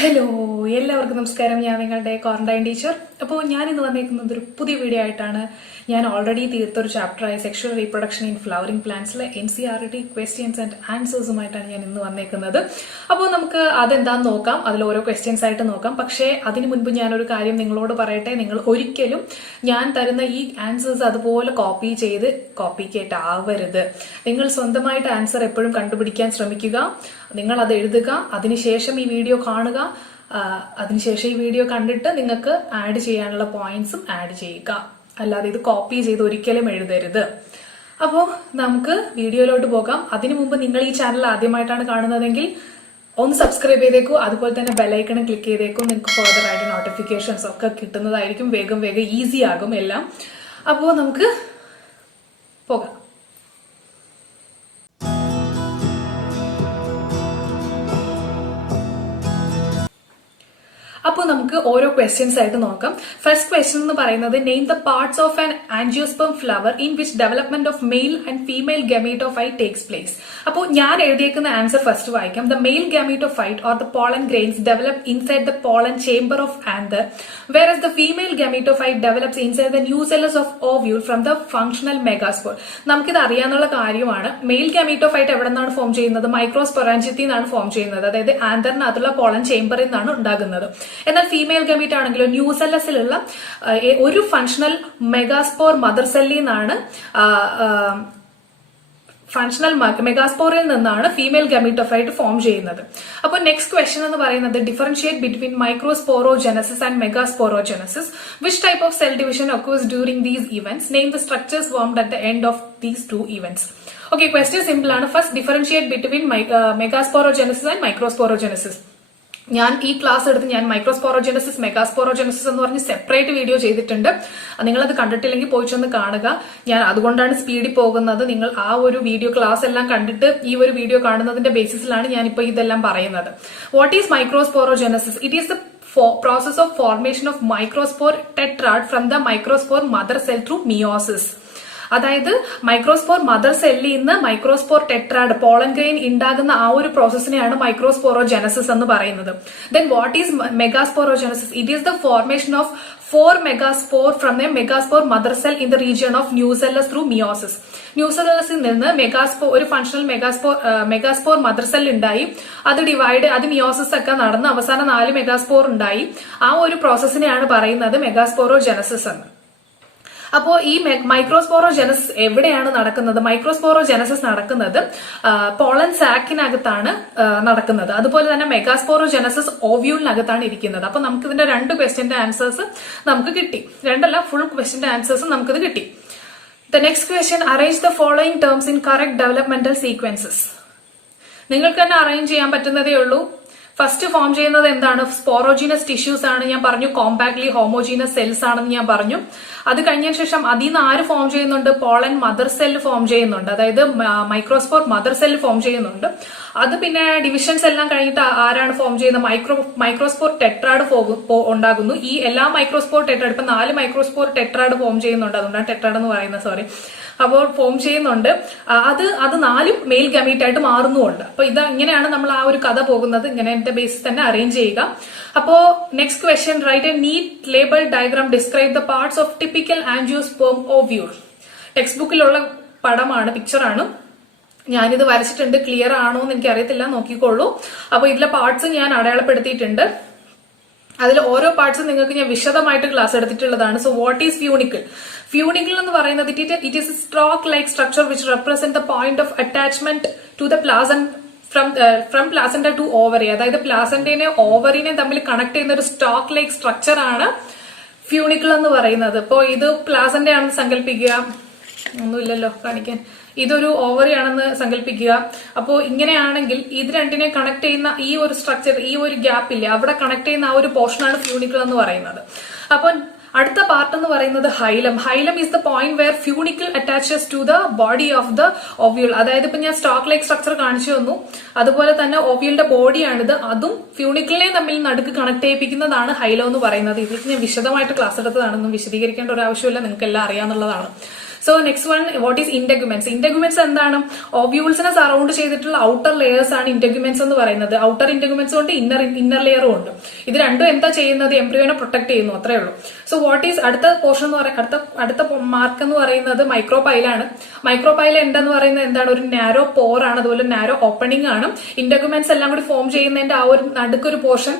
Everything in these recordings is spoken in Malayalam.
ഹലോ, എല്ലാവർക്കും നമസ്കാരം. ഞാൻ നിങ്ങളുടെ ക്വാറന്റൈൻ ടീച്ചർ. അപ്പോൾ ഞാൻ ഇന്ന് വന്നേക്കുന്നത് ഒരു പുതിയ വീഡിയോ ആയിട്ടാണ്. ഞാൻ ഓൾറെഡി തീർത്തൊരു ചാപ്റ്ററായ സെക്ഷൽ റീപ്രൊഡക്ഷൻ ഇൻ ഫ്ലവറിംഗ് പ്ലാന്റ്സിലെ NCERT ക്വസ്റ്റ്യൻസ് ആൻഡ് ആൻസേഴ്സുമായിട്ടാണ് ഞാൻ ഇന്ന് വന്നേക്കുന്നത്. അപ്പോൾ നമുക്ക് അതെന്താന്ന് നോക്കാം, അതിൽ ഓരോ ക്വസ്റ്റ്യൻസ് ആയിട്ട് നോക്കാം. പക്ഷേ അതിനു മുൻപ് ഞാനൊരു കാര്യം നിങ്ങളോട് പറയട്ടെ. നിങ്ങൾ ഒരിക്കലും ഞാൻ തരുന്ന ഈ ആൻസേഴ്സ് അതുപോലെ കോപ്പി ചെയ്ത് കോപ്പിക്കേറ്റാവരുത്. നിങ്ങൾ സ്വന്തമായിട്ട് ആൻസർ എപ്പോഴും കണ്ടുപിടിക്കാൻ ശ്രമിക്കുക. നിങ്ങൾ അത് എഴുതുക, അതിനുശേഷം ഈ വീഡിയോ കാണുക, അതിനുശേഷം ഈ വീഡിയോ കണ്ടിട്ട് നിങ്ങൾക്ക് ആഡ് ചെയ്യാനുള്ള പോയിന്റ്സും ആഡ് ചെയ്യുക. അല്ലാതെ ഇത് കോപ്പി ചെയ്ത് ഒരിക്കലും എഴുതരുത്. അപ്പോൾ നമുക്ക് വീഡിയോയിലോട്ട് പോകാം. അതിനു മുമ്പ് നിങ്ങൾ ഈ ചാനൽ ആദ്യമായിട്ടാണ് കാണുന്നതെങ്കിൽ ഒന്ന് സബ്സ്ക്രൈബ് ചെയ്തേക്കൂ. അതുപോലെ തന്നെ ബെലൈക്കൺ ക്ലിക്ക് ചെയ്തേക്കും. നിങ്ങൾക്ക് ഫർദർ ആയിട്ട് നോട്ടിഫിക്കേഷൻസ് ഒക്കെ കിട്ടുന്നതായിരിക്കും. വേഗം ഈസി ആകും എല്ലാം. അപ്പോൾ നമുക്ക് പോകാം. അപ്പോൾ നമുക്ക് ഓരോ ക്വസ്റ്റ്യൻസ് ആയിട്ട് നോക്കാം. ഫസ്റ്റ് ക്വസ്റ്റ്യൻ എന്ന് പറയുന്നത് name the parts of an angiosperm flower in which development of male and female gametophyte takes place. അപ്പോൾ ഞാൻ എഴുതിയേക്കുന്ന ആൻസർ ഫസ്റ്റ് വായിക്കാം. The male gametophyte or the pollen grains develop inside the pollen chamber of anther, whereas the female gamete of ite develops inside the nucellus of ovule from the functional megaspore. നമുക്കിത് അറിയാനുള്ള കാര്യമാണ്. മെയിൽ ഗമീറ്റ് ഓഫ് ഐറ്റ് എവിടെ നിന്നാണ് ഫോം ചെയ്യുന്നത്? മൈക്രോസ്പൊറാഞ്ചിയത്തിൽ നിന്നാണ് ഫോം ചെയ്യുന്നത്. അതായത് ആന്തറിനകത്തുള്ള പോളൻ ചേംബറിൽ നിന്നാണ് ഉണ്ടാകുന്നത്. എന്നാൽ ഫീമെയിൽ ഗമീറ്റ് ആണെങ്കിലോ ന്യൂസെല്ലസിലുള്ള ഒരു ഫങ്ഷണൽ മെഗാസ്പോർ മദർ സെല്ലിൽ നിന്നാണ് ഫങ്ഷണൽ മെഗാസ്പോറിൽ നിന്നാണ് ഫീമെയിൽ ഗമീറ്റോഫൈറ്റ് ഫോം ചെയ്യുന്നത്. അപ്പോൾ നെക്സ്റ്റ് ക്വസ്റ്റ്യൻ എന്ന് പറയുന്നത് differentiate between microsporogenesis and megasporogenesis. Which type of cell division occurs during these events? Name the structures formed at the end of these two events. Okay, question simple ആണ്. First differentiate between megasporogenesis and microsporogenesis. ഞാൻ ഈ ക്ലാസ് എടുത്ത് ഞാൻ മൈക്രോസ്പോറോജനസിസ് മെഗാസ്പോറോജനസിസ് എന്ന് പറഞ്ഞ് സെപ്പറേറ്റ് വീഡിയോ ചെയ്തിട്ടുണ്ട്. നിങ്ങളത് കണ്ടിട്ടില്ലെങ്കിൽ പോയിച്ചൊന്ന് കാണുക. ഞാൻ അതുകൊണ്ടാണ് സ്പീഡിൽ പോകുന്നത്. നിങ്ങൾ ആ ഒരു വീഡിയോ ക്ലാസ് എല്ലാം കണ്ടിട്ട് ഈ ഒരു വീഡിയോ കാണുന്നതിന്റെ ബേസിസിലാണ് ഞാനിപ്പോ ഇതെല്ലാം പറയുന്നത്. What is microsporogenesis? It is the process of formation of microspore tetrad from the microspore mother cell through meiosis. അതായത് മൈക്രോസ്പോർ മദർ സെല്ലിൽ നിന്ന് മൈക്രോസ്പോർ ടെട്രാഡ് പോളൻ ഗ്രെയിൻ ഉണ്ടാകുന്ന ആ ഒരു പ്രോസസ്സിനെയാണ് മൈക്രോസ്പോറോജനസിസ് എന്ന് പറയുന്നത്. Then what is megasporogenesis? It is the formation of 4 megaspore from a megaspore mother cell in the region of nucellus through meiosis. ന്യൂസെല്ലസിൽ നിന്ന് ഒരു ഫങ്ഷണൽ മെഗാസ്പോർ മദർ സെൽ ഉണ്ടായി. അത് മിയോസിസ് ഒക്കെ നടന്ന് അവസാനം 4 മെഗാസ്പോർ ഉണ്ടായി. ആ ഒരു പ്രോസസ്സിനെയാണ് പറയുന്നത് മെഗാസ്പോറോജനസിസ് എന്ന്. അപ്പോ ഈ മൈക്രോസ്പോറോജനസിസ് എവിടെയാണ് നടക്കുന്നത്? മൈക്രോസ്പോറോജനസിസ് നടക്കുന്നത് പോളൻ സാക്കിനകത്താണ് നടക്കുന്നത്. അതുപോലെ തന്നെ മെഗാസ്പോറോജനസിസ് ഓവ്യൂളിനകത്താണ് ഇരിക്കുന്നത്. അപ്പൊ നമുക്ക് ഇതിന്റെ 2 ക്വസ്റ്റ്യന്റെ ആൻസേഴ്സ് നമുക്ക് കിട്ടി. 2 ഫുൾ ക്വസ്റ്റ്യന്റെ ആൻസേഴ്സ് നമുക്കിത് കിട്ടി. The next question, arrange the following terms in correct developmental sequences. നിങ്ങൾക്ക് തന്നെ അറേഞ്ച് ചെയ്യാൻ പറ്റുന്നതേ ഉള്ളൂ. ഫസ്റ്റ് ഫോം ചെയ്യുന്നത് എന്താണ്? സ്പോറോജീനസ് ടിഷ്യൂസ് ആണ്. ഞാൻ പറഞ്ഞു കോമ്പാക്ട്ലി ഹോമോജീനസ് സെൽസ് ആണെന്ന് ഞാൻ പറഞ്ഞു. അത് കഴിഞ്ഞതിന് ശേഷം അതിൽ നിന്ന് ആര് ഫോം ചെയ്യുന്നുണ്ട്? പോളൻ മദർ സെൽ ഫോം ചെയ്യുന്നുണ്ട്. അതായത് മൈക്രോസ്പോർ മദർ സെൽ ഫോം ചെയ്യുന്നുണ്ട്. അത് പിന്നെ ഡിവിഷൻസ് എല്ലാം കഴിഞ്ഞിട്ട് ആരാണ് ഫോം ചെയ്യുന്നത്? മൈക്രോസ്പോർ ടെട്രാഡ് ഉണ്ടാകുന്നു. ഈ എല്ലാ മൈക്രോസ്പോർ ടെട്രാഡ്, ഇപ്പൊ 4 മൈക്രോസ്പോർ ടെട്രാഡ് ഫോം ചെയ്യുന്നുണ്ട്. അതുകൊണ്ടാണ് ടെട്രാഡ് എന്ന് പറയുന്നത്, സോറി. അപ്പോൾ ഫോം ചെയ്യുന്നുണ്ട്. അത് 4 മെയിൽ ഗമീറ്റ് ആയിട്ട് മാറുന്നുമുണ്ട്. അപ്പൊ ഇങ്ങനെയാണ് നമ്മൾ ആ ഒരു കഥ പോകുന്നത്. ഇങ്ങനത്തെ ബേസിസ് തന്നെ അറേഞ്ച് ചെയ്യുക. അപ്പോ next question, write a neat label diagram describe the parts of typical angiosperm ovule. Text ബുക്കിലുള്ള പടമാണ്, പിക്ചറാണ്. ഞാനിത് വരച്ചിട്ടുണ്ട്. ക്ലിയർ ആണോ എന്ന് എനിക്ക് അറിയത്തില്ല, നോക്കിക്കോളൂ. അപ്പൊ ഇതിലെ പാർട്സ് ഞാൻ അടയാളപ്പെടുത്തിയിട്ടുണ്ട്. അതിൽ ഓരോ പാർട്സും നിങ്ങൾക്ക് ഞാൻ വിശദമായിട്ട് ക്ലാസ് എടുത്തിട്ടുള്ളതാണ്. So what is funicle? Funicle എന്ന് പറയുന്നത് it is a stroke like structure which represent the point of attachment to the from placenta to ovary. അതായത് പ്ലാസന്റേനെ ഓവറിനെ തമ്മിൽ കണക്ട് ചെയ്യുന്ന ഒരു സ്റ്റോക്ക് ലൈക്ക് സ്ട്രക്ചർ ആണ് ഫ്യൂണിക്കിൾ എന്ന് പറയുന്നത്. ഇപ്പോ ഇത് പ്ലാസന്റ ആണെന്ന് സങ്കല്പിക്കുക. ഒന്നുമില്ലല്ലോ കാണിക്കാൻ. ഇതൊരു ഓവറി ആണെന്ന് സങ്കല്പിക്കുക. അപ്പോ ഇങ്ങനെയാണെങ്കിൽ ഇത് രണ്ടിനെ കണക്ട് ചെയ്യുന്ന ഈ ഒരു സ്ട്രക്ചർ, ഈ ഒരു ഗ്യാപ്പ് ഇല്ലേ, അവിടെ കണക്ട് ചെയ്യുന്ന ആ ഒരു പോർഷനാണ് ഫ്യൂണിക്കിൾ എന്ന് പറയുന്നത്. അപ്പൊ അടുത്ത പാർട്ട് എന്ന് പറയുന്നത് hilum. Hilum is the point where funicle attaches to the body of the ovule. അതായത് ഇപ്പൊ ഞാൻ സ്റ്റോക്ക് ലൈക്ക് സ്ട്രക്ചർ കാണിച്ചു തന്നു. അതുപോലെ തന്നെ ഓവ്യൂളിന്റെ ബോഡിയാണിത്. അതും ഫ്യൂണിക്കിളിനെ തമ്മിൽ നടുക്ക് കണക്ട് ചെയ്യിപ്പിക്കുന്നതാണ് ഹൈലം എന്ന് പറയുന്നത്. ഇതിൽ ഞാൻ വിശദമായിട്ട് ക്ലാസ് എടുത്തതാണെന്നും വിശദീകരിക്കേണ്ട ഒരു ആവശ്യമില്ല, നിങ്ങൾക്ക് എല്ലാം അറിയാന്നുള്ളതാണ്. So next one, what is integuments? Integuments എന്താണ്? ഓവ്യൂൾസിനെ സറൗണ്ട് ചെയ്തിട്ടുള്ള ഔട്ടർ ലെയേഴ്സ് ആണ് ഇന്റഗ്യുമെന്റ്സ് എന്ന് പറയുന്നത്. ഔട്ടർ ഇന്റഗ്യുമെന്റ്സ് ഉണ്ട്, ഇന്നർ ലെയറും ഉണ്ട്. ഇത് രണ്ടും എന്താ ചെയ്യുന്നത്? എംബ്രിയോനെ പ്രൊട്ടക്ട് ചെയ്യുന്നു, അത്രേ ഉള്ളൂ. സോ വാട്ട് ഈസ് അടുത്ത പോർഷൻ എന്ന് പറയുന്നത്, അടുത്ത മാർക്ക് എന്ന് പറയുന്നത് മൈക്രോപൈലാണ്. മൈക്രോപൈല എന്തെന്ന് പറയുന്നത് എന്താണ്? ഒരു നാരോ പോർ ആണ്, അതുപോലെ നാരോ ഓപ്പണിംഗ് ആണ്. ഇന്റഗ്യുമെന്റ്സ് എല്ലാം കൂടി ഫോം ചെയ്യുന്നതിന്റെ ആ ഒരു നടുക്കൊരു പോർഷൻ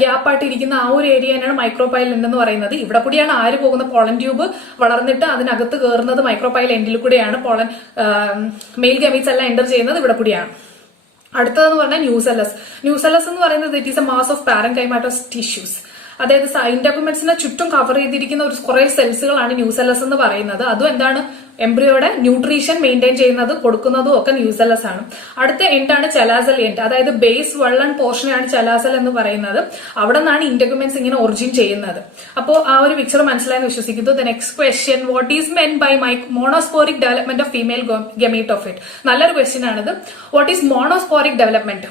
ഗ്യാപ്പ് ആയിട്ട് ഇരിക്കുന്ന ആ ഒരു ഏരിയയാണ് മൈക്രോപൈൽ എൻഡ് എന്ന് പറയുന്നത്. ഇവിടെ കൂടിയാണ് ആര് പോകുന്ന പോളൻ ട്യൂബ് വളർന്നിട്ട് അതിനകത്ത് കയറുന്നത് മൈക്രോപൈൽ എൻഡിൽ കൂടെയാണ്. പോളൻ മെയിൽ ഗമീറ്റ്സ് എല്ലാം എൻ്റർ ചെയ്യുന്നത് ഇവിടെ കൂടിയാണ്. അടുത്തതെന്ന് പറഞ്ഞാൽ ന്യൂസെല്ലസ്. ന്യൂസെല്ലസ് എന്ന് പറയുന്നത് it is a mass of parenchymatous tissues. അതായത് ഇന്റഗ്യുമെന്റ്സിനെ ചുറ്റും കവർ ചെയ്തിരിക്കുന്ന ഒരു കുറെ സെൽസുകളാണ് ന്യൂസെല്ലസ് എന്ന് പറയുന്നത്. അതും എന്താണ്? എംബ്രിയോയുടെ ന്യൂട്രീഷൻ മെയിൻറ്റെയിൻ ചെയ്യുന്നത്, കൊടുക്കുന്നതും ഒക്കെ ന്യൂസെല്ലസ് ആണ്. അടുത്ത എൻഡാണ് ചെലാസൽ എൻഡ്. അതായത് ബേസ് വള്ളൺ പോർഷനാണ് ചെലാസൽ എന്ന് പറയുന്നത്. അവിടെ നിന്നാണ് ഇന്റഗ്യുമെന്റ്സ് ഇങ്ങനെ ഒറിജിൻ ചെയ്യുന്നത്. അപ്പോൾ ആ ഒരു പിക്ചർ മനസ്സിലായെന്ന് വിശ്വസിക്കുന്നു. The next question, what is meant by monosporic development of female gametophyte? നല്ലൊരു ക്വസ്റ്റ്യൻ ആണിത്. What is monosporic development?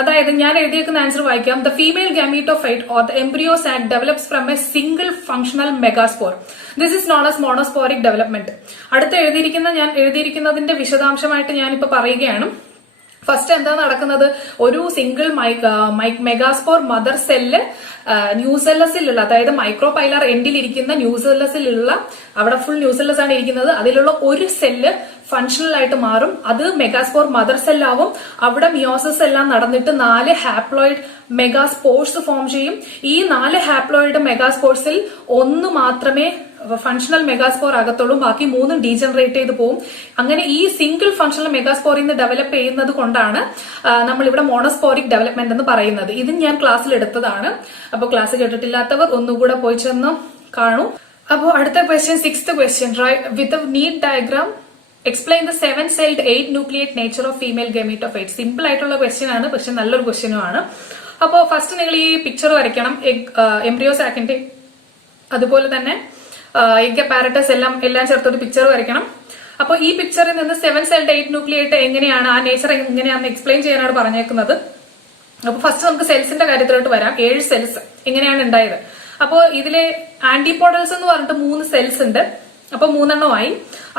അതായത് ഞാൻ എഴുതിയേക്കുന്ന ആൻസർ വായിക്കാം. The female gametophyte or the embryo sac develops from a single functional megaspore. This is known as monosporic development. അടുത്ത് എഴുതിയിരിക്കുന്നതിന്റെ വിശദാംശമായിട്ട് ഞാനിപ്പോ പറയുകയാണ്. ഫസ്റ്റ് എന്താ നടക്കുന്നത്? ഒരു സിംഗിൾ മെഗാസ്പോർ മദർ സെല്ല് ന്യൂസെല്ലസിലുള്ള, അതായത് മൈക്രോപൈലർ എൻഡിലിരിക്കുന്ന ന്യൂസെല്ലസിലുള്ള, അവിടെ ഫുൾ ന്യൂസെല്ലസ് ആണ് ഇരിക്കുന്നത്, അതിലുള്ള ഒരു സെല്ല് ഫങ്ഷണൽ ആയിട്ട് മാറും. അത് മെഗാസ്പോർ മദർ സെല്ലാവും. അവിടെ മിയോസിസ് എല്ലാം നടന്നിട്ട് 4 ഹാപ്ലോയിഡ് മെഗാസ്പോർസ് ഫോം ചെയ്യും. ഈ 4 ഹാപ്ലോയിഡ് മെഗാസ്പോർസിൽ 1 മാത്രമേ ഫങ്ഷണൽ മെഗാസ്പോർ ആകത്തുള്ളൂ, ബാക്കി 3 ഡീജനറേറ്റ് ചെയ്ത് പോകും. അങ്ങനെ ഈ സിംഗിൾ ഫങ്ഷണൽ മെഗാസ്പോറിൽ നിന്ന് ഡെവലപ്പ് ചെയ്യുന്നത് കൊണ്ടാണ് നമ്മൾ ഇവിടെ മോണോസ്പോറിക് ഡെവലപ്മെന്റ് എന്ന് പറയുന്നത്. ഇത് ഞാൻ ക്ലാസ്സിൽ എടുത്തതാണ്. അപ്പോൾ ക്ലാസ് കേട്ടിട്ടില്ലാത്തവർ ഒന്നുകൂടെ പോയി ചെന്ന് കാണൂ. അപ്പോൾ അടുത്ത question, 6th question, with a neat diagram explain the 7-celled 8-nucleate nature of female gametophyte. Simple ആയിട്ടുള്ള ക്വസ്റ്റ്യൻ ആണ്, പക്ഷെ നല്ലൊരു ക്വസ്റ്റ്യനും ആണ്. അപ്പോൾ ഫസ്റ്റ് നിങ്ങൾ ഈ പിക്ചർ വരയ്ക്കണം, എംബ്രിയോ സാക്കിന്റെ, അതുപോലെ തന്നെ എഗ് അപ്പാരറ്റസ് എല്ലാം ചേർത്തൊരു പിക്ചർ വരയ്ക്കണം. അപ്പോൾ ഈ പിക്ചറിൽ നിന്ന് 7-celled 8-nucleate എങ്ങനെയാണ്, ആ നേച്ചർ എങ്ങനെയാണെന്ന് എക്സ്പ്ലെയിൻ ചെയ്യാനാണ് പറഞ്ഞേക്കുന്നത്. അപ്പൊ ഫസ്റ്റ് നമുക്ക് സെൽസിന്റെ കാര്യത്തിലോട്ട് വരാം. 7 സെൽസ് എങ്ങനെയാണ് ഉണ്ടായത്? അപ്പോൾ ഇതിലെ ആന്റിപോഡൽസ് എന്ന് പറഞ്ഞിട്ട് 3 സെൽസ് ഉണ്ട്. അപ്പൊ 3 എണ്ണമായി.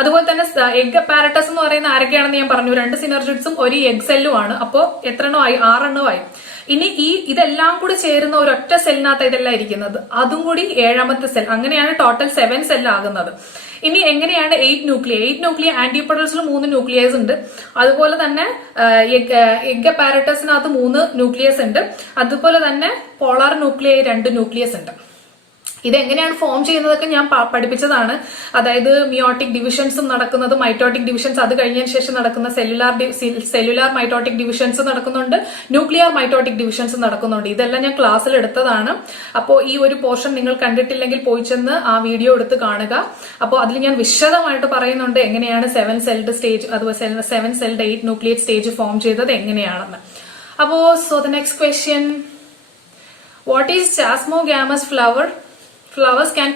അതുപോലെ തന്നെ എഗ് അപ്പാരറ്റസ് എന്ന് പറയുന്ന ആരൊക്കെയാണെന്ന് ഞാൻ പറഞ്ഞു. 2 സിനർജിഡ്സും ഒരു എഗ് സെല്ലും ആണ്. അപ്പോൾ എത്ര എണ്ണമായി? 6 എണ്ണമായി. ഇനി ഇതെല്ലാം കൂടി ചേരുന്ന ഒരൊറ്റ സെല്ലിനകത്ത് ഇതെല്ലാം ഇരിക്കുന്നത്, അതും കൂടി 7ാമത്തെ സെൽ. അങ്ങനെയാണ് ടോട്ടൽ 7 സെൽ ആകുന്നത്. ഇനി എങ്ങനെയാണ് 8 ന്യൂക്ലിയ? ആന്റിപോഡൽസിൽ 3 ന്യൂക്ലിയസ് ഉണ്ട്. അതുപോലെ തന്നെ എഗ് അപ്പാരറ്റസിനകത്ത് 3 ന്യൂക്ലിയസ് ഉണ്ട്. അതുപോലെ തന്നെ പോളാർ ന്യൂക്ലിയ 2 ന്യൂക്ലിയസ് ഉണ്ട്. ഇതെങ്ങനെയാണ് ഫോം ചെയ്യുന്നതൊക്കെ ഞാൻ പഠിപ്പിച്ചതാണ്. അതായത് മിയോട്ടിക് ഡിവിഷൻസും നടക്കുന്നത്, മൈറ്റോട്ടിക് ഡിവിഷൻസ് അത് കഴിഞ്ഞതിന് ശേഷം നടക്കുന്ന സെല്ലുലാർ മൈറ്റോട്ടിക് ഡിവിഷൻസ് നടക്കുന്നുണ്ട്, ന്യൂക്ലിയർ മൈറ്റോട്ടിക് ഡിവിഷൻസ് നടക്കുന്നുണ്ട്. ഇതെല്ലാം ഞാൻ ക്ലാസ്സിൽ എടുത്തതാണ്. അപ്പോൾ ഈ ഒരു പോർഷൻ നിങ്ങൾ കണ്ടിട്ടില്ലെങ്കിൽ പോയി ചെന്ന് ആ വീഡിയോ എടുത്ത് കാണുക. അപ്പോൾ അതിൽ ഞാൻ വിശദമായിട്ട് പറയുന്നുണ്ട് എങ്ങനെയാണ് 7-celled സ്റ്റേജ്, അതുപോലെ 7-celled 8-nucleate സ്റ്റേജ് ഫോം ചെയ്തത് എങ്ങനെയാണെന്ന്. അപ്പോൾ so the next question, what is chasmogamous flower? Flowers can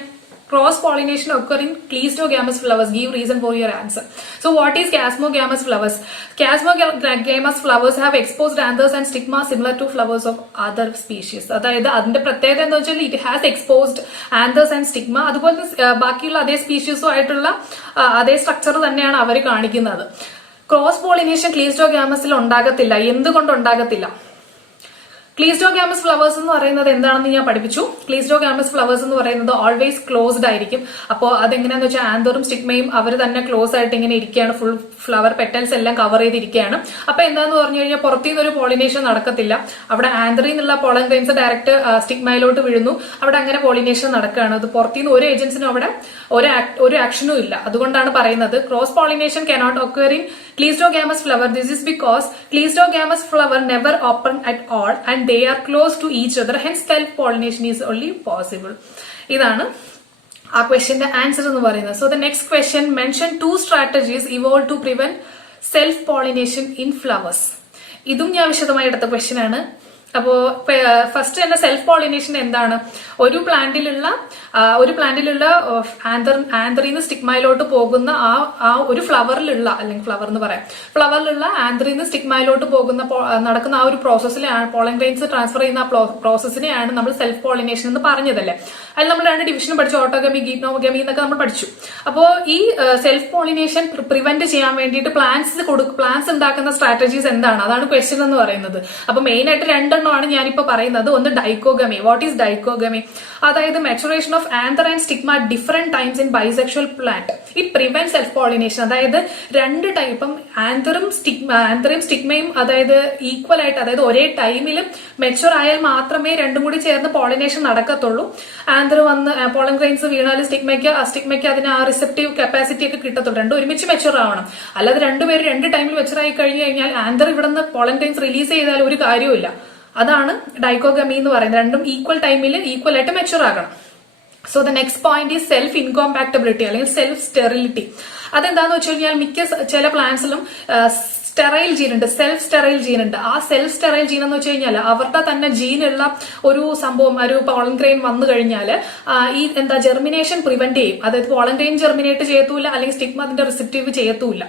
cross-pollination occur in cleistogamous flowers. Give reason for your answer. So what is chasmogamous flowers? Chasmogamous flowers have exposed anthers and stigma similar to flowers of other species. അതായത് അതിന്റെ പ്രത്യേകത എന്ന് വെച്ചാൽ it has exposed anthers and stigma. അതുപോലെ ബാക്കിയുള്ള അതേ സ്പീഷീസും ആയിട്ടുള്ള അതേ സ്ട്രക്ചർ തന്നെയാണ് അവർ കാണിക്കുന്നത്. ക്രോസ് പോളിനേഷൻ ക്ലീസ്റ്റോഗാമസിൽ ഉണ്ടാകത്തില്ല. എന്തുകൊണ്ട് ഉണ്ടാകത്തില്ല? ക്ലീസ്റ്റോഗാമസ് ഫ്ലവേഴ്സ് എന്ന് പറയുന്നത് എന്താണെന്ന് ഞാൻ പഠിപ്പിച്ചു. ക്ലീസ്റ്റോഗാമസ് ഫ്ലവേഴ്സ് എന്ന് പറയുന്നത് ഓൾവേസ് ക്ലോസ്ഡ് ആയിരിക്കും. അപ്പോൾ അതെങ്ങനെയാന്ന് വെച്ചാൽ ആന്തറും സ്റ്റിഗ്മയും അവർ തന്നെ ക്ലോസ് ആയിട്ട് ഇങ്ങനെ ഇരിക്കുകയാണ്. ഫുൾ ഫ്ലവർ പെറ്റൽസ് എല്ലാം കവർ ചെയ്തിരിക്കുകയാണ്. അപ്പൊ എന്താന്ന് പറഞ്ഞു കഴിഞ്ഞാൽ പുറത്തുനിന്ന് ഒരു പോളിനേഷൻ നടക്കത്തില്ല. അവിടെ ആന്തറിൽ നിന്നുള്ള പോളൻ ഗ്രെയിൻസ് ഡയറക്റ്റ് സ്റ്റിഗ്മയിലോട്ട് വീഴുന്നു. അവിടെ അങ്ങനെ പോളിനേഷൻ നടക്കുകയാണ്. അത് പുറത്തുനിന്ന് ഒരു ഏജൻസിനും അവിടെ ഒരു ആക്ഷനും ഇല്ല. അതുകൊണ്ടാണ് പറയുന്നത് cross pollination cannot occur in cleistogamous flower. This is because cleistogamous flower never open at all and they are close to each other. Hence self pollination is only possible. ഇതാണ് ആ ക്വസ്റ്റ്യന്റെ ആൻസർ എന്ന് പറയുന്നത്. So the next question, mention 2 strategies evolved to prevent self pollination in flowers. ഇതും ഞാൻ വിശദമായി എടുത്ത ക്വസ്റ്റ്യൻ ആണ്. അപ്പോ ഫസ്റ്റ് തന്നെ സെൽഫ് പോളിനേഷൻ എന്താണ്? ഒരു പ്ലാന്റിലുള്ള ആന്തറിൽ നിന്ന് സ്റ്റിഗ്മയിലോട്ട് പോകുന്ന ആ ഒരു ഫ്ലവറിലുള്ള, അല്ലെങ്കിൽ ഫ്ലവർ എന്ന് പറയാം, ഫ്ലവറിലുള്ള ആന്തറിൽ നിന്ന് സ്റ്റിഗ്മയിലോട്ട് നടക്കുന്ന ആ ഒരു പ്രോസസ്സിലെയാണ്, പോളൻ ഗ്രെയിൻസ് ട്രാൻസ്ഫർ ചെയ്യുന്ന ആ പ്രോസസ്സിനെയാണ് നമ്മൾ സെൽഫ് പോളിനേഷൻ എന്ന് പറഞ്ഞതല്ലേ. അതിൽ നമ്മൾ 2 ഡിവിഷനും പഠിച്ചു, ഓട്ടോഗമി, ഗീനോഗമി എന്നൊക്കെ നമ്മൾ പഠിച്ചു. അപ്പോൾ ഈ സെൽഫ് പോളിനേഷൻ പ്രിവെന്റ് ചെയ്യാൻ വേണ്ടിയിട്ട് പ്ലാന്റ്സ് ഉണ്ടാക്കുന്ന സ്ട്രാറ്റജീസ് എന്താണ്? അതാണ് ക്വസ്റ്റ്യൻ എന്ന് പറയുന്നത്. അപ്പൊ മെയിൻ ആയിട്ട് 2 എണ്ണമാണ് ഞാനിപ്പോ പറയുന്നത്. ഒന്ന് ഡൈക്കോഗമി. What is dichogamy? അതായത് maturation of anther and stigma different times in bisexual plant. It prevent self pollination. അതായത് 2 ടൈപ്പും ആന്തറും സ്റ്റിഗ്മയും അതായത് ഈക്വൽ ആയിട്ട്, അതായത് ഒരേ ടൈമിൽ മെച്ചുർ ആയാൽ മാത്രമേ രണ്ടും കൂടി ചേർന്ന് പോളിനേഷൻ നടക്കത്തുള്ളൂ. ആന്തർ വന്ന് പോളൻ ഗ്രെയിൻസ് വീണാൽ സ്റ്റിഗ്മയ്ക്ക് അതിന് ആ റിസെപ്റ്റീവ് കപ്പാസിറ്റി ഒക്കെ കിട്ടത്തുള്ളൂ. രണ്ടും ഒരുമിച്ച് മെച്ചുർ ആവണം. അല്ലാതെ രണ്ടുപേരും 2 ടൈമിൽ മെച്ചുർ ആയി കഴിഞ്ഞു കഴിഞ്ഞാൽ ആന്തർ ഇവിടെ നിന്ന് പോളൻ ഗ്രെയിൻസ് റിലീസ് ചെയ്താൽ ഒരു കാര്യമില്ല. അതാണ് ഡൈക്കോഗമി എന്ന് പറയുന്നത്. രണ്ടും ഈക്വൽ ടൈമിൽ ഈക്വൽ ആയിട്ട് മെച്ചുർ ആകണം. So the next point is self incompatibility അല്ലെങ്കിൽ സെൽഫ് സ്റ്റെറിലിറ്റി. അതെന്താന്ന് വെച്ച് കഴിഞ്ഞാൽ ചില പ്ലാന്റ്സിലും സ്റ്റെറൈൽ ജീൻ ഉണ്ട്, സെൽഫ് സ്റ്റെറൈൽ ജീൻ ഉണ്ട്. ആ സെൽഫ് സ്റ്റെറൈൽ ജീൻ എന്ന് വെച്ച് കഴിഞ്ഞാൽ അവരുടെ തന്നെ ജീനുള്ള ഒരു സംഭവം, ഒരു പോളൻ ഗ്രെയിൻ വന്നു കഴിഞ്ഞാൽ ഈ ജെർമിനേഷൻ പ്രിവെന്റ് ചെയ്യും. അതായത് പോളൻ ഗ്രെയിൻ ജെർമിനേറ്റ് ചെയ്യത്തൂല്ല, അല്ലെങ്കിൽ സ്റ്റിഗ്മ അതിന്റെ റിസെപ്റ്റീവ് ചെയ്യത്തൂല്ല.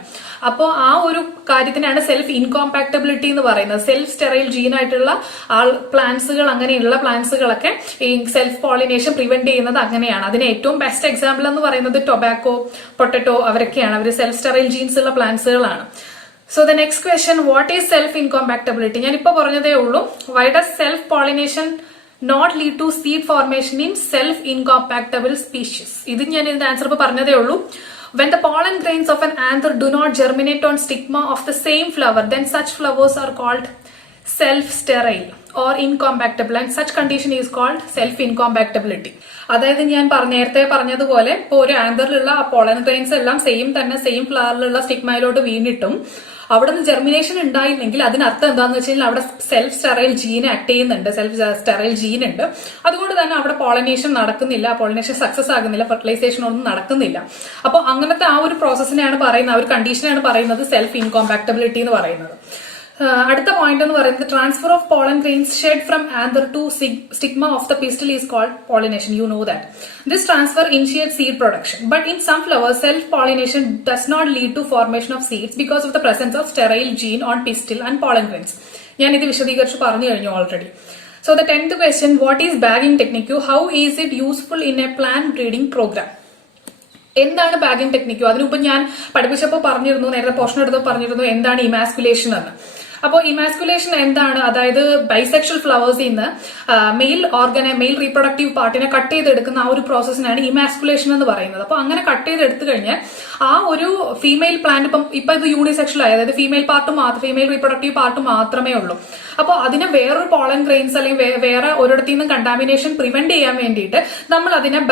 അപ്പോൾ ആ ഒരു കാര്യത്തിനാണ് സെൽഫ് ഇൻകോമ്പാക്ടബിലിറ്റി എന്ന് പറയുന്നത്. സെൽഫ് സ്റ്റെറൈൽ ജീനായിട്ടുള്ള പ്ലാന്റ്സുകൾ, അങ്ങനെയുള്ള പ്ലാന്റ്സുകളൊക്കെ ഈ സെൽഫ് പോളിനേഷൻ പ്രിവെന്റ് ചെയ്യുന്നത് അങ്ങനെയാണ്. അതിന് ഏറ്റവും ബെസ്റ്റ് എക്സാമ്പിൾ എന്ന് പറയുന്നത് ടൊബാക്കോ, പൊട്ടറ്റോ, അവരൊക്കെയാണ്. അവർ സെൽഫ് സ്റ്റെറൈൽ ജീൻസ് ഉള്ള പ്ലാന്റ്സുകളാണ്. So the next question, what is self-incompatibility? ഞാൻ ഇപ്പോൾ പറഞ്ഞതേ ഉള്ളൂ. Why does self-pollination not lead to seed formation in self-incompatible species? ഇത് ഞാൻ ഇതിന്റെ ആൻസർ ഇപ്പോൾ പറഞ്ഞതേ ഉള്ളൂ. When the pollen grains of an anther do not germinate on stigma of the same flower, then such flowers are called self-sterile or incompatible, and such condition is called self-incompatibility. അതായത് ഞാൻ നേരത്തെ പറഞ്ഞതുപോലെ ഇപ്പോൾ ഒരു ആന്തറിലുള്ള ആ പോളൻ ഗ്രെയിൻസ് എല്ലാം സെയിം ഫ്ലവറിലുള്ള സ്റ്റിഗ്മയിലോട്ട് വീണിട്ടും അവിടെ നിന്ന് ജെർമിനേഷൻ ഉണ്ടായില്ലെങ്കിൽ അതിനർത്ഥം എന്താണെന്ന് വെച്ച് കഴിഞ്ഞാൽ അവിടെ സെൽഫ് സ്റ്റെറൈൽ ജീൻ ആക്ട് ചെയ്യുന്നുണ്ട്, സെൽഫ് സ്റ്റെറൈൽ ജീൻ ഉണ്ട്. അതുകൊണ്ട് തന്നെ അവിടെ പോളിനേഷൻ നടക്കുന്നില്ല, പോളിനേഷൻ സക്സസ് ആകുന്നില്ല, ഫെർട്ടിലൈസേഷൻ ഒന്നും നടക്കുന്നില്ല. അപ്പോൾ അങ്ങനത്തെ ആ ഒരു പ്രോസസ്സിനെയാണ് പറയുന്നത്, ആ ഒരു കണ്ടീഷനാണ് പറയുന്നത് സെൽഫ് ഇൻകോമ്പാക്ടബിലിറ്റി എന്ന് പറയുന്നത്. അടുത്ത പോയിന്റ് എന്ന് പറയുന്നത് transfer of pollen grains shed from anther to stigma of the pistil is called pollination. You know that. This transfer initiates seed production, but in some flowers, self-pollination does not lead to formation of seeds because of the presence of sterile gene on pistil and pollen grains. ഞാൻ ഇത് വിശദീകരിച്ച് പറഞ്ഞു കഴിഞ്ഞു already. So the 10th question, what is bagging technique? How is it useful in a plant breeding program? എന്താണ് ബാഗിംഗ് ടെക്നിക്കോ? അതിനുമുമ്പ് ഞാൻ പഠിപ്പിച്ചപ്പോൾ പറഞ്ഞിരുന്നു, നേരത്തെ പോർഷൻ എടുത്തപ്പോൾ പറഞ്ഞിരുന്നു എന്താണ് ഇമാസ്കുലേഷൻ എന്ന്. അപ്പോൾ ഇമാസ്കുലേഷൻ എന്താണ്? അതായത് ബൈസെക്ഷൽ ഫ്ലവേഴ്സിൽ നിന്ന് മെയിൽ റീപ്രൊഡക്റ്റീവ് പാർട്ടിനെ കട്ട് ചെയ്തെടുക്കുന്ന ആ ഒരു പ്രോസസ്സിനാണ് ഇമാസ്കുലേഷൻ എന്ന് പറയുന്നത്. അപ്പോൾ അങ്ങനെ കട്ട് ചെയ്തെടുത്തു കഴിഞ്ഞാൽ ആ ഒരു ഫീമെയിൽ പ്ലാന്റ് ഇപ്പൊ ഇത് യൂണിസെക്ഷൽ ആയി, അതായത് ഫീമെയിൽ റീപ്രൊഡക്റ്റീവ് പാർട്ട് മാത്രമേ ഉള്ളൂ. അപ്പോൾ അതിനെ വേറൊരു പോളൻ ഗ്രെയിൻസ് അല്ലെങ്കിൽ വേറെ ഒരിടത്തു നിന്നും കണ്ടാമിനേഷൻ പ്രിവെന്റ് ചെയ്യാൻ വേണ്ടിയിട്ട് നമ്മൾ അതിനെ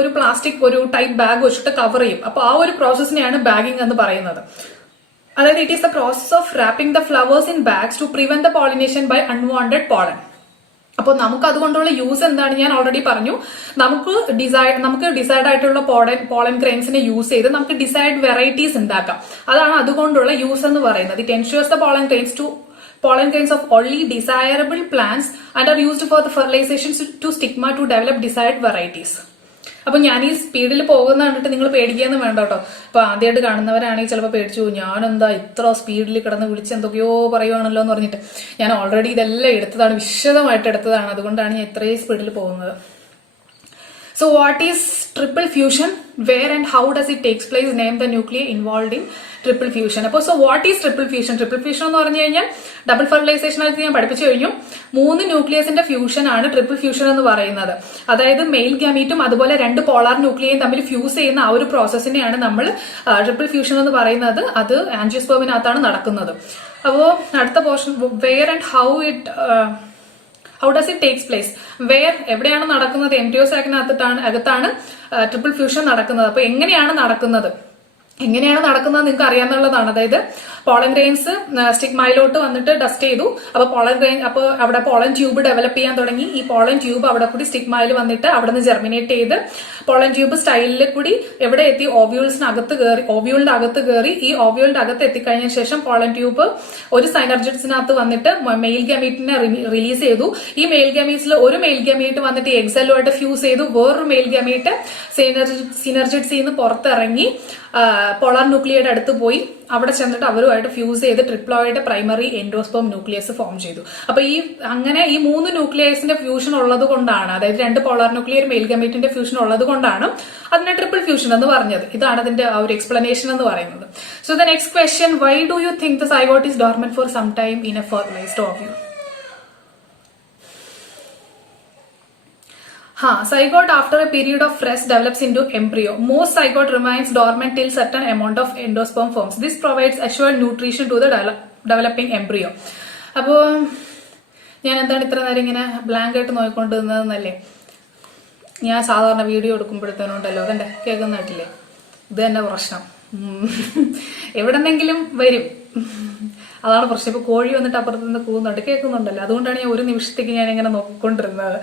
ഒരു പ്ലാസ്റ്റിക് ഒരു ടൈപ്പ് ബാഗ് വെച്ചിട്ട് കവർ ചെയ്യും. അപ്പോൾ ആ ഒരു പ്രോസസ്സിനെയാണ് ബാഗിംഗ് എന്ന് പറയുന്നത്. അതായത് it is the process of wrapping the flowers in bags to prevent the pollination by unwanted pollen. അപ്പോൾ നമുക്ക് അതുകൊണ്ടുള്ള യൂസ് എന്താണ് ഞാൻ ഓൾറെഡി പറഞ്ഞു. നമുക്ക് ഡിസൈഡ് ആയിട്ടുള്ള പോളൻ ഗ്രെയിൻസിനെ യൂസ് ചെയ്ത് നമുക്ക് ഡിസൈഡ് വെറൈറ്റീസ് ഉണ്ടാക്കാം. അതാണ് അതുകൊണ്ടുള്ള യൂസ് എന്ന് പറയുന്നത്. It ensures the pollen grains of only desirable plants and are used for the fertilization to stigma to develop desired varieties. അപ്പൊ ഞാൻ ഈ സ്പീഡിൽ പോകുന്ന കണ്ടിട്ട് നിങ്ങൾ പേടിക്കാന്ന് വേണ്ട കേട്ടോ. ഇപ്പൊ ആദ്യമായിട്ട് കാണുന്നവരാണെങ്കിൽ ചിലപ്പോൾ പേടിച്ചു, ഞാൻ എന്താ ഇത്ര സ്പീഡിൽ കിടന്ന് വിളിച്ച് എന്തൊക്കെയോ പറയുവാണല്ലോ എന്ന് പറഞ്ഞിട്ട്. ഞാൻ ഓൾറെഡി ഇതെല്ലാം എടുത്തതാണ്, വിശദമായിട്ട് എടുത്തതാണ്. അതുകൊണ്ടാണ് ഞാൻ ഇത്രയും സ്പീഡിൽ പോകുന്നത്. So what is triple fusion? Where and how does it takes place? Name the nuclei involved in triple fusion. അപ്പോൾ so what is triple fusion? Triple fusion എന്ന് പറഞ്ഞു കഴിഞ്ഞാൽ ഡബിൾ ഫെർട്ടിലൈസേഷൻ ആയിട്ട് ഞാൻ പഠിപ്പിച്ചു കഴിഞ്ഞു. 3 ന്യൂക്ലിയസിന്റെ ഫ്യൂഷൻ ആണ് ട്രിപ്പിൾ ഫ്യൂഷൻ എന്ന് പറയുന്നത്. അതായത് മെയിൽ ഗാമീറ്റും അതുപോലെ 2 പോളാർ ന്യൂക്ലിയയും തമ്മിൽ ഫ്യൂസ് ചെയ്യുന്ന ആ ഒരു പ്രോസസ്സിനെയാണ് നമ്മൾ ട്രിപ്പിൾ ഫ്യൂഷൻ എന്ന് പറയുന്നത്. അത് ആൻജിയോസ്പേമിനകത്താണ് നടക്കുന്നത്. അപ്പോൾ അടുത്ത portion, where and how does it takes place? എവിടെയാണ് നടക്കുന്നത്? അകത്താണ് ട്രിപ്പിൾ ഫ്യൂഷൻ നടക്കുന്നത്. അപ്പൊ എങ്ങനെയാണ് നടക്കുന്നത് നിങ്ങൾക്ക് അറിയാവുന്നതാണ്. അതായത് പോളൻ ഗ്രെയിൻസ് സ്റ്റിഗ്മയിലോട്ട് വന്നിട്ട് ഡസ്റ്റ് ചെയ്തു. അപ്പൊ അവിടെ പോളൻ ട്യൂബ് ഡെവലപ്പ് ചെയ്യാൻ തുടങ്ങി. ഈ പോളൻ ട്യൂബ് അവിടെ കൂടി സ്റ്റിഗ്മയിൽ വന്നിട്ട് അവിടെ നിന്ന് ജെർമിനേറ്റ് ചെയ്ത് പോളൻ ട്യൂബ് സ്റ്റൈലിൽ കൂടി എവിടെ എത്തി, ഓവ്യൂളിന്റെ അകത്ത് കയറി. ഈ ഓവ്യൂളിന്റെ അകത്ത് എത്തിക്കഴിഞ്ഞ ശേഷം പോളൻ ട്യൂബ് ഒരു സൈനർജിഡ്സിനകത്ത് വന്നിട്ട് മെയിൽ ഗമീറ്റിനെ റിലീസ് ചെയ്തു. ഈ മെയിൽ ഗമീറ്റ്സിൽ ഒരു മെയിൽ ഗമീറ്റ് വന്നിട്ട് എക്സെല്ലുമായിട്ട് ഫ്യൂസ് ചെയ്തു. വേറൊരു മെയിൽ ഗമീറ്റ് സിനർജിഡ്സിൽ നിന്ന് പുറത്തിറങ്ങി പോളാർ ന്യൂക്ലിയയുടെ അടുത്ത് പോയി അവിടെ ചെന്നിട്ട് അവരുമായിട്ട് ഫ്യൂസ് ചെയ്ത് triploid primary endosperm nucleus form ചെയ്തു. അപ്പൊ ഈ 3 ന്യൂക്ലിയസിന്റെ ഫ്യൂഷൻ ഉള്ളത് കൊണ്ടാണ്, അതായത് 2 പോളാർ ന്യൂക്ലിയർ മെയിൽ ഗമീറ്റിന്റെ ഫ്യൂഷൻ ഉള്ളത് കൊണ്ടാണ് അതിനെ ട്രിപ്പിൾ ഫ്യൂഷൻ എന്ന് പറഞ്ഞത്. ഇതാണ് അതിന്റെ ഒരു എക്സ്പ്ലനേഷൻ എന്ന് പറയുന്നത്. So the next question, why do you think the zygote is dormant for some time in a fertilised ovule? Zygote after a period of rest develops into embryo. Most zygote remains dormant till certain amount of endosperm forms. This provides assured nutrition to the developing embryo. അപ്പോൾ ഞാൻ എന്താണ് ഇത്ര നേരം ഇങ്ങനെ ബ്ലാങ്ക് ആയിട്ട് നോക്കിക്കൊണ്ടിരുന്നതെന്നല്ലേ? ഞാൻ സാധാരണ വീഡിയോ എടുക്കുമ്പോഴത്തേനുണ്ടല്ലോ അതെന്റെ കേൾക്കുന്നിട്ടില്ലേ? ഇത് തന്നെ പ്രശ്നം. എവിടെന്നെങ്കിലും വരും, അതാണ് പ്രശ്നം. ഇപ്പൊ കോഴി വന്നിട്ട് അപ്പുറത്ത് നിന്ന് കൂന്നുണ്ട്, കേൾക്കുന്നുണ്ടല്ലോ. അതുകൊണ്ടാണ് ഞാൻ ഒരു നിമിഷത്തേക്ക് ഞാൻ ഇങ്ങനെ നോക്കിക്കൊണ്ടിരുന്നത്.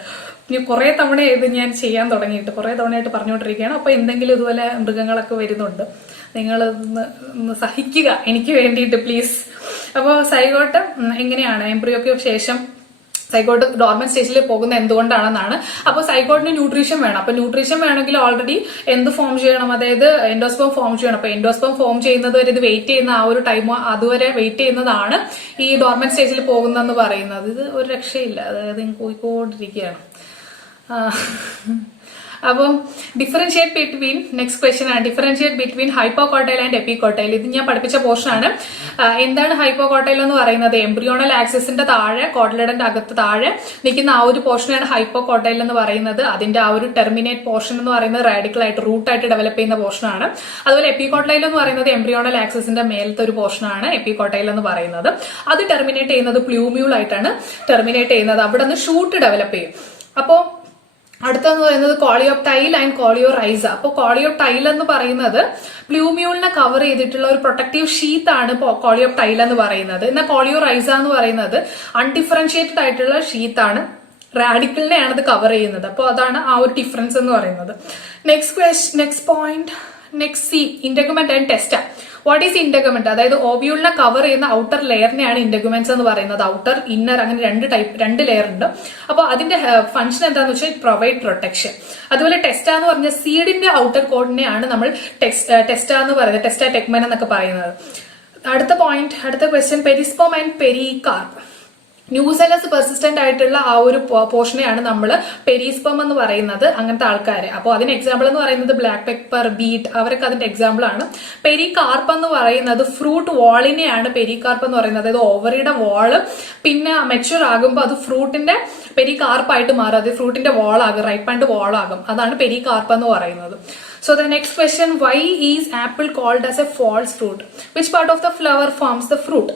ഇനി കുറെ തവണ ഇത് ഞാൻ ചെയ്യാൻ തുടങ്ങിയിട്ട് കുറെ തവണയായിട്ട് പറഞ്ഞുകൊണ്ടിരിക്കുകയാണ്. അപ്പൊ എന്തെങ്കിലും ഇതുപോലെ മൃഗങ്ങളൊക്കെ വരുന്നുണ്ട്, നിങ്ങൾ ഒന്ന് സഹിക്കുക എനിക്ക് വേണ്ടിയിട്ട് പ്ലീസ്. അപ്പോൾ സൈഗോട്ട് എങ്ങനെയാണ് എംബ്രിയോയ്ക്ക് ശേഷം സൈഗോട്ട് ഡോർമന്റ് സ്റ്റേജിൽ പോകുന്നത് എന്തുകൊണ്ടാണെന്നാണ്. അപ്പോൾ സൈഗോട്ടിന് ന്യൂട്രീഷൻ വേണം. അപ്പൊ ന്യൂട്രീഷൻ വേണമെങ്കിൽ ഓൾറെഡി എന്ത് ഫോം ചെയ്യണം, അതായത് എൻഡോസ്പേം ഫോം ചെയ്യണം. അപ്പൊ എൻഡോസ്പേം ഫോം ചെയ്യുന്നത് വരെ ഇത് വെയിറ്റ് ചെയ്യുന്ന ആ ഒരു ടൈം, അതുവരെ വെയിറ്റ് ചെയ്യുന്നതാണ് ഈ ഡോർമന്റ് സ്റ്റേജിൽ പോകുന്നതെന്ന് പറയുന്നത്. ഇത് ഒരു രക്ഷയില്ല, അതായത് പോയിക്കൊണ്ടിരിക്കുകയാണ്. അപ്പോൾ ഡിഫറൻഷിയേറ്റ് ബിറ്റ്വീൻ, നെക്സ്റ്റ് ക്വസ്റ്റ്യൻ ആണ്, ഡിഫറൻഷിയേറ്റ് ബിറ്റ്വീൻ ഹൈപ്പോകോട്ടൈൽ ആൻഡ് എപ്പികോട്ടൈൽ. ഇത് ഞാൻ പഠിപ്പിച്ച പോർഷനാണ്. എന്താണ് ഹൈപ്പോകോട്ടൈൽ എന്ന് പറയുന്നത്? എംബ്രിയോണൽ ആക്സിസിന്റെ താഴെ, കോട്ടിലിഡന്റെ അകത്ത് താഴെ നിൽക്കുന്ന ആ ഒരു പോർഷനാണ് ഹൈപ്പോകോട്ടൈൽ എന്ന് പറയുന്നത്. അതിന്റെ ആ ഒരു ടെർമിനേറ്റ് പോർഷൻ എന്ന് പറയുന്നത് റാഡിക്കൽ ആയിട്ട് റൂട്ടായിട്ട് ഡെവലപ്പ് ചെയ്യുന്ന പോർഷനാണ്. അതുപോലെ എപ്പികോട്ടൈൽ എന്ന് പറയുന്നത് എംബ്രിയോണൽ ആക്സിസിന്റെ മേലത്തെ ഒരു പോർഷനാണ് എപ്പികോട്ടൈൽ എന്ന് പറയുന്നത്. അത് ടെർമിനേറ്റ് ചെയ്യുന്നത് പ്ലൂമ്യൂൾ ആയിട്ടാണ് ടെർമിനേറ്റ് ചെയ്യുന്നത്. അവിടെ നിന്ന് ഷൂട്ട് ഡെവലപ്പ് ചെയ്യും. അപ്പോ അടുത്തെന്ന് പറയുന്നത് കോളിയോപ്റ്റൈൽ ആൻഡ് കോളിയോറൈസ. അപ്പൊ കോളിയോപ്റ്റൈൽ എന്ന് പറയുന്നത് പ്ലൂമ്യൂളിനെ കവർ ചെയ്തിട്ടുള്ള ഒരു പ്രൊട്ടക്റ്റീവ് ഷീത്ത് ആണ് കോളിയോപ്റ്റൈൽ എന്ന് പറയുന്നത്. എന്നാൽ കോളിയോറൈസ എന്ന് പറയുന്നത് അൺഡിഫറൻഷിയേറ്റഡ് ആയിട്ടുള്ള ഷീത്ത് ആണ്, റാഡിക്കലിനെയാണ് ഇത് കവർ ചെയ്യുന്നത്. അപ്പോൾ അതാണ് ആ ഒരു ഡിഫറൻസ് എന്ന് പറയുന്നത്. Next point, next C, integument and testa. What is integument? അതായത് ഓവ്യൂളിനെ കവർ ചെയ്യുന്ന ഔട്ടർ ലെയറിനെയാണ് ഇന്റർഗുമെന്റ്സ് എന്ന് പറയുന്നത്. ഔട്ടർ, ഇന്നർ, അങ്ങനെ രണ്ട് ലെയർ ഉണ്ട്. അപ്പോൾ അതിന്റെ ഫംഗ്ഷൻ എന്താണെന്ന് വെച്ചാൽ പ്രൊവൈഡ് പ്രൊട്ടക്ഷൻ. അതുപോലെ ടെസ്റ്റ എന്ന് പറഞ്ഞ സീഡിന്റെ ഔട്ടർ കോഡിനെയാണ് നമ്മൾ ടെസ്റ്റ എന്ന് പറയുന്നത്, ടെസ്റ്റ ടെക്മൻ എന്നൊക്കെ പറയുന്നത്. അടുത്ത ക്വസ്റ്റ്യൻ, പെരിസ്പോം ആൻഡ് പെരികാർപ്പ്. ന്യൂസെലസ് പെർസിസ്റ്റന്റ് ആയിട്ടുള്ള ആ ഒരു പോർഷനെയാണ് നമ്മൾ പെരിസ്പം എന്ന് പറയുന്നത്, അങ്ങനത്തെ ആൾക്കാര്. അപ്പോൾ അതിന് എക്സാമ്പിൾ എന്ന് പറയുന്നത് ബ്ലാക്ക് പെപ്പർ, ബീറ്റ്, അവരൊക്കെ അതിന്റെ എക്സാമ്പിൾ ആണ്. പെരികാർപ്പ് എന്ന് പറയുന്നത് ഫ്രൂട്ട് വാളിനെയാണ് പെരികാർപ്പ് എന്ന് പറയുന്നത്. അതായത് ഓവറിയുടെ വാള് പിന്നെ മെച്യൂർ ആകുമ്പോൾ അത് ഫ്രൂട്ടിന്റെ പെരികാർപ്പായിട്ട് മാറും, അത് ഫ്രൂട്ടിന്റെ വാളാകും, റൈപ്പാൻഡ് വാളാകും. അതാണ് പെരികാർപ്പ് എന്ന് പറയുന്നത്. So the next question, why is apple called as a false fruit? Which part of the flower forms the fruit?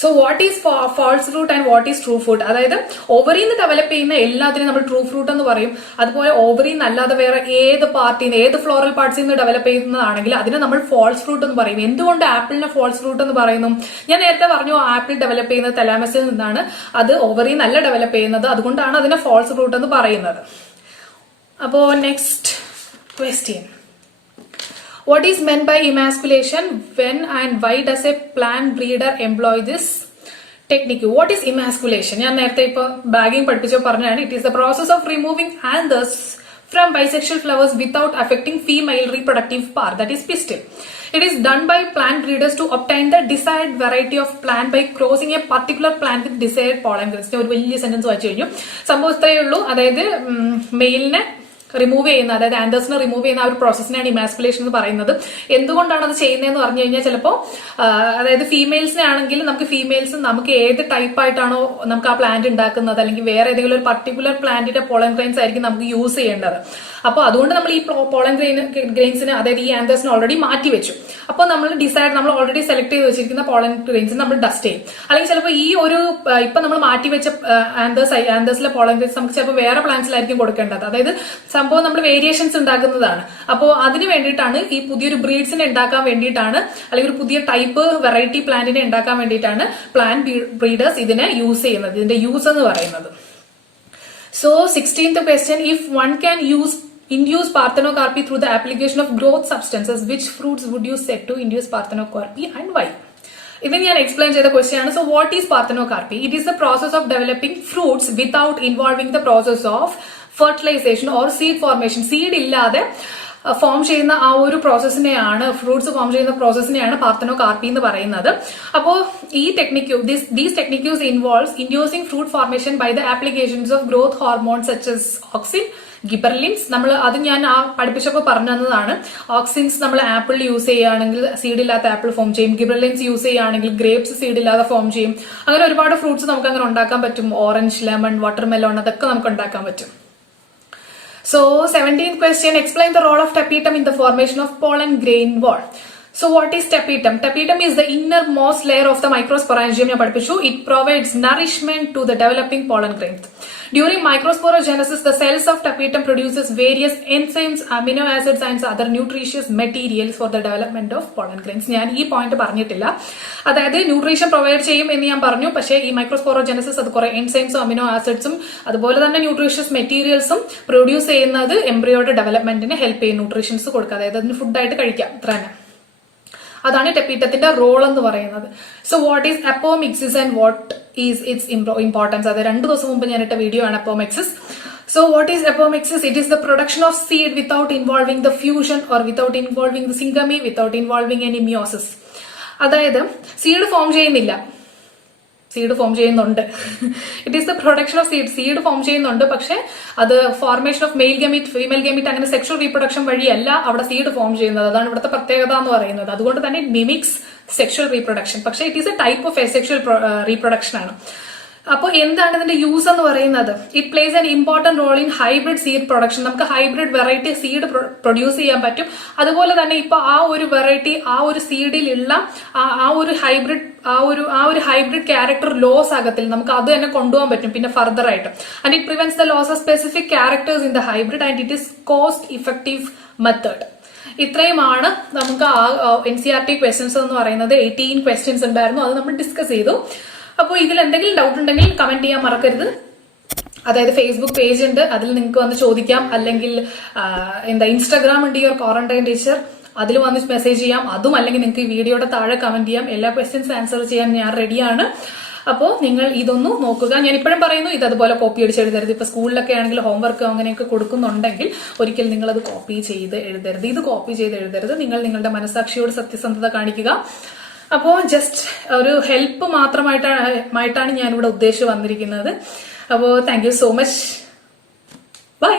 So what is false fruit and what is true fruit? അതായത് ഓവറിൽ നിന്ന് ഡെവലപ്പ് ചെയ്യുന്ന എല്ലാത്തിനും നമ്മൾ ട്രൂ ഫ്രൂട്ട് എന്ന് പറയും. അതുപോലെ ഓവറിൽ നിന്നല്ലാതെ വേറെ ഏത് പാർട്ടിൽ നിന്ന്, ഏത് ഫ്ലോറൽ പാർട്സിൽ നിന്ന് ഡെവലപ്പ് ചെയ്യുന്നതാണെങ്കിൽ അതിനെ നമ്മൾ ഫാൾസ് ഫ്രൂട്ട് എന്ന് പറയും. എന്തുകൊണ്ട് ആപ്പിളിനെ ഫാൾസ് ഫ്രൂട്ട് എന്ന് പറയുന്നു? ഞാൻ നേരത്തെ പറഞ്ഞു ആപ്പിൾ ഡെവലപ്പ് ചെയ്യുന്നത് തലാമസിൽ നിന്നാണ്, അത് ഓവറിൽ നിന്നല്ല ഡെവലപ്പ് ചെയ്യുന്നത്, അതുകൊണ്ടാണ് അതിനെ ഫാൾസ് ഫ്രൂട്ട് എന്ന് പറയുന്നത്. അപ്പോ next question, what is meant by emasculation? When and why does a plant breeder employ this technique? What is emasculation? ഞാൻ നേരത്തെ ഇപ്പൊ ബാഗിംഗ് പഠിപ്പിച്ചോ പറഞ്ഞാണ്. It is the process of removing anthers from bisexual flowers without affecting female reproductive part, that is pistil. It is done by plant breeders to obtain the desired variety of plant by crossing a particular plant with desired pollen grains. ഒരു വലിയ സെന്റൻസ് വായിച്ചു കഴിഞ്ഞു. സംഭവം ഇത്രയേ ഉള്ളൂ. അതായത് മെയിലിനെ റിമൂവ് ചെയ്യുന്ന, അതായത് ആന്തേഴ്സിനെ റിമൂവ് ചെയ്യുന്ന ആ ഒരു പ്രോസസ്സിനാണ് ഇമാസ്കുലേഷൻ എന്ന് പറയുന്നത്. എന്തുകൊണ്ടാണ് അത് ചെയ്യുന്നതെന്ന് പറഞ്ഞു കഴിഞ്ഞാൽ ചിലപ്പോൾ അതായത് ഫീമെയിൽസിനെ ആണെങ്കിൽ നമുക്ക് ഏത് ടൈപ്പായിട്ടാണോ നമുക്ക് ആ പ്ലാന്റ് ഉണ്ടാക്കുന്നത്, അല്ലെങ്കിൽ വേറെ ഏതെങ്കിലും ഒരു പർട്ടിക്കുലർ പ്ലാന്റിന്റെ പോളൻ ഗ്രെയിൻസ് ആയിരിക്കും നമുക്ക് യൂസ് ചെയ്യേണ്ടത്. അപ്പോൾ അതുകൊണ്ട് നമ്മൾ ഈ പോളൻ ഗ്രെയിൻസിന്, അതായത് ഈ ആന്തേഴ്സിനെ ഓൾറെഡി മാറ്റി വെച്ചു. അപ്പോൾ നമ്മൾ ഓൾറെഡി സെലക്ട് ചെയ്ത് വെച്ചിരിക്കുന്ന പോളൻ ഗ്രെയിൻസിന് നമ്മൾ ഡസ്റ്റ് ചെയ്യും. അല്ലെങ്കിൽ ചിലപ്പോൾ ഈ ഒരു ഇപ്പൊ നമ്മൾ മാറ്റി വെച്ച ആന്തേഴ്സിലെ പോളൻ ഗ്രെയിൻസ് നമുക്ക് ചിലപ്പോൾ വേറെ പ്ലാന്റ്സിലായിരിക്കും കൊടുക്കേണ്ടത്. അതായത് സംഭവം നമ്മൾ വേരിയേഷൻസ് ഉണ്ടാക്കുന്നതാണ്. അപ്പോൾ അതിന് വേണ്ടിയിട്ടാണ് ഈ പുതിയൊരു ബ്രീഡ്സിനെ ഉണ്ടാക്കാൻ വേണ്ടിയിട്ടാണ്, അല്ലെങ്കിൽ ഒരു പുതിയ ടൈപ്പ് വെറൈറ്റി പ്ലാന്റിനെ ഉണ്ടാക്കാൻ വേണ്ടിയിട്ടാണ് പ്ലാന്റ് ബ്രീഡേഴ്സ് ഇതിനെ യൂസ് ചെയ്യുന്നത്, ഇതിന്റെ യൂസ് എന്ന് പറയുന്നത്. So 16th question, if one can induce parthenocarpy through the application of growth substances, which fruits would you set to induce parthenocarpy and why? ഇത് ഞാൻ എക്സ്പ്ലെയിൻ ചെയ്ത ക്വസ്റ്റ്യൻ ആണ്. So what is parthenocarpy? It is the process of developing fruits without involving the process of fertilisation or seed formation. Seed ഇല്ലാതെ ഫോം ചെയ്യുന്ന ആ ഒരു പ്രോസസ്സിനെയാണ്, ഫ്രൂട്ട്സ് ഫോം ചെയ്യുന്ന പ്രോസസ്സിനെയാണ് പാർത്തനോകാർപ്പി എന്ന് പറയുന്നത്. അപ്പോൾ ഈ these techniques involves inducing fruit formation by the applications of growth hormones such as auxin, gibberellins. അത് ഞാൻ പഠിപ്പിച്ചപ്പോൾ പറഞ്ഞു തന്നതാണ്. ഓക്സിൻസ് നമ്മൾ ആപ്പിൾ യൂസ് ചെയ്യുകയാണെങ്കിൽ സീഡ് ഇല്ലാത്ത ആപ്പിൾ ഫോം ചെയ്യും. ഗിബർലിൻസ് യൂസ് ചെയ്യുകയാണെങ്കിൽ ഗ്രേപ്സ് സീഡ് ഇല്ലാതെ ഫോം ചെയ്യും. അങ്ങനെ ഒരുപാട് ഫ്രൂട്ട്സ് നമുക്ക് അങ്ങനെ ഉണ്ടാക്കാൻ പറ്റും. ഓറഞ്ച്, ലെമൺ, വാട്ടർമെലോൺ, അതൊക്കെ നമുക്ക് ഉണ്ടാക്കാൻ പറ്റും. So 17th question, explain the role of tapetum in the formation of pollen grain wall. So what is tapetum? Tapetum is the innermost layer of the microsporangium. It provides nourishment to the developing pollen grains. During microsporogenesis, the cells of tapetum produces various enzymes, amino acids and other nutritious materials for the development of pollen grains. ഞാൻ ഈ പോയിന്റ് പറഞ്ഞിട്ടില്ല. അതായത് ന്യൂട്രീഷൻ പ്രൊവൈഡ് ചെയ്യും എന്ന് ഞാൻ പറഞ്ഞു, പക്ഷേ ഈ മൈക്രോസ്പോറോജനസിസ് അത് കുറെ എൻസൈംസും അമിനോ ആസിഡ്സും അതുപോലെ തന്നെ ന്യൂട്രീഷ്യസ് മെറ്റീരിയൽസും പ്രൊഡ്യൂസ് ചെയ്യുന്നത് എംബ്രിയോയുടെ ഡെവലപ്മെന്റിന് ഹെൽപ്പ് ചെയ്യും. ന്യൂട്രീഷൻസ് കൊടുക്കുക, അതായത് അതിന് ഫുഡായിട്ട് കഴിക്കാം, അത്ര തന്നെ. അതാണ് ടെപ്പീറ്റത്തിന്റെ റോൾ എന്ന് പറയുന്നത്. So what is apomixis and what is it's importance? അത് 2 ദിവസം മുമ്പ് ഞാൻ ഇട്ട വീഡിയോ ആണ് apomixis. So what is apomixis? It is the production of seed without involving the fusion or without involving the syngamy, without involving any meiosis. അതായത് സീഡ് ഫോം ചെയ്യുന്നില്ല, സീഡ് ഫോം ചെയ്യുന്നുണ്ട്. It is the production of seed form ചെയ്യുന്നുണ്ട്, പക്ഷെ അത് formation of male gamete, female gamete, അങ്ങനെ സെക്ഷൽ റീപ്രൊഡക്ഷൻ വഴിയല്ല അവിടെ സീഡ് ഫോം ചെയ്യുന്നത്. അതാണ് ഇവിടുത്തെ പ്രത്യേകത എന്ന് പറയുന്നത്. അതുകൊണ്ട് തന്നെ മിമിക്സ് സെക്ഷൽ റീപ്രൊഡക്ഷൻ, പക്ഷെ it is a type of sexual reproduction ആണ്. അപ്പോൾ എന്താണ് ഇതിന്റെ യൂസ് എന്ന് പറയുന്നത്? It plays an important role in hybrid seed production. നമുക്ക് ഹൈബ്രിഡ് വെറൈറ്റി സീഡ് പ്രൊഡ്യൂസ് ചെയ്യാൻ പറ്റും. അതുപോലെ തന്നെ ഇപ്പൊ ആ ഒരു വെറൈറ്റി, ആ ഒരു സീഡിലുള്ള ആ ഒരു ഹൈബ്രിഡ് ക്യാരക്ടർ ലോസ് ആകത്തില്ല, നമുക്ക് അത് തന്നെ കൊണ്ടുപോകാൻ പറ്റും പിന്നെ ഫർദർ ആയിട്ട്. And it prevents the loss of specific characters in the hybrid and it is cost effective method. ഇത്രയുമാണ് നമുക്ക് ആ NCERT ക്വസ്റ്റ്യൻസ് എന്ന് പറയുന്നത്. 18 ക്വസ്റ്റ്യൻസ് ഉണ്ടായിരുന്നു, അത് നമ്മൾ ഡിസ്കസ് ചെയ്തു. അപ്പോൾ ഇതിൽ എന്തെങ്കിലും ഡൗട്ട് ഉണ്ടെങ്കിൽ കമന്റ് ചെയ്യാൻ മറക്കരുത്. അതായത് ഫേസ്ബുക്ക് പേജ് ഉണ്ട്, അതിൽ നിങ്ങൾക്ക് വന്ന് ചോദിക്കാം. അല്ലെങ്കിൽ ഇൻസ്റ്റാഗ്രാം ഉണ്ട്, യുവർ ക്വാറന്റൈൻ ടീച്ചർ, അതിൽ വന്ന് മെസ്സേജ് ചെയ്യാം. അതും അല്ലെങ്കിൽ നിങ്ങൾക്ക് ഈ വീഡിയോയുടെ താഴെ കമന്റ് ചെയ്യാം. എല്ലാ ക്വസ്റ്റ്യൻസ് ആൻസർ ചെയ്യാൻ ഞാൻ റെഡിയാണ്. അപ്പോൾ നിങ്ങൾ ഇതൊന്ന് നോക്കുക. ഞാൻ ഇപ്പോഴും പറയുന്നു, ഇത് അതുപോലെ കോപ്പി അടിച്ച് എഴുതരുത്. ഇപ്പൊ സ്കൂളിലൊക്കെ ആണെങ്കിൽ ഹോംവർക്ക് അങ്ങനെയൊക്കെ കൊടുക്കുന്നുണ്ടെങ്കിൽ ഒരിക്കൽ നിങ്ങൾ അത് കോപ്പി ചെയ്ത് എഴുതരുത്. ഇത് കോപ്പി ചെയ്ത് എഴുതരുത്. നിങ്ങൾ നിങ്ങളുടെ മനസാക്ഷിയോട് സത്യസന്ധത കാണിക്കുക. അപ്പോൾ ജസ്റ്റ് ഒരു ഹെൽപ്പ് മാത്രമായിട്ടാണ് ഞാനിവിടെ ഉദ്ദേശിച്ച് വന്നിരിക്കുന്നത്. അപ്പോൾ thank you so much. By.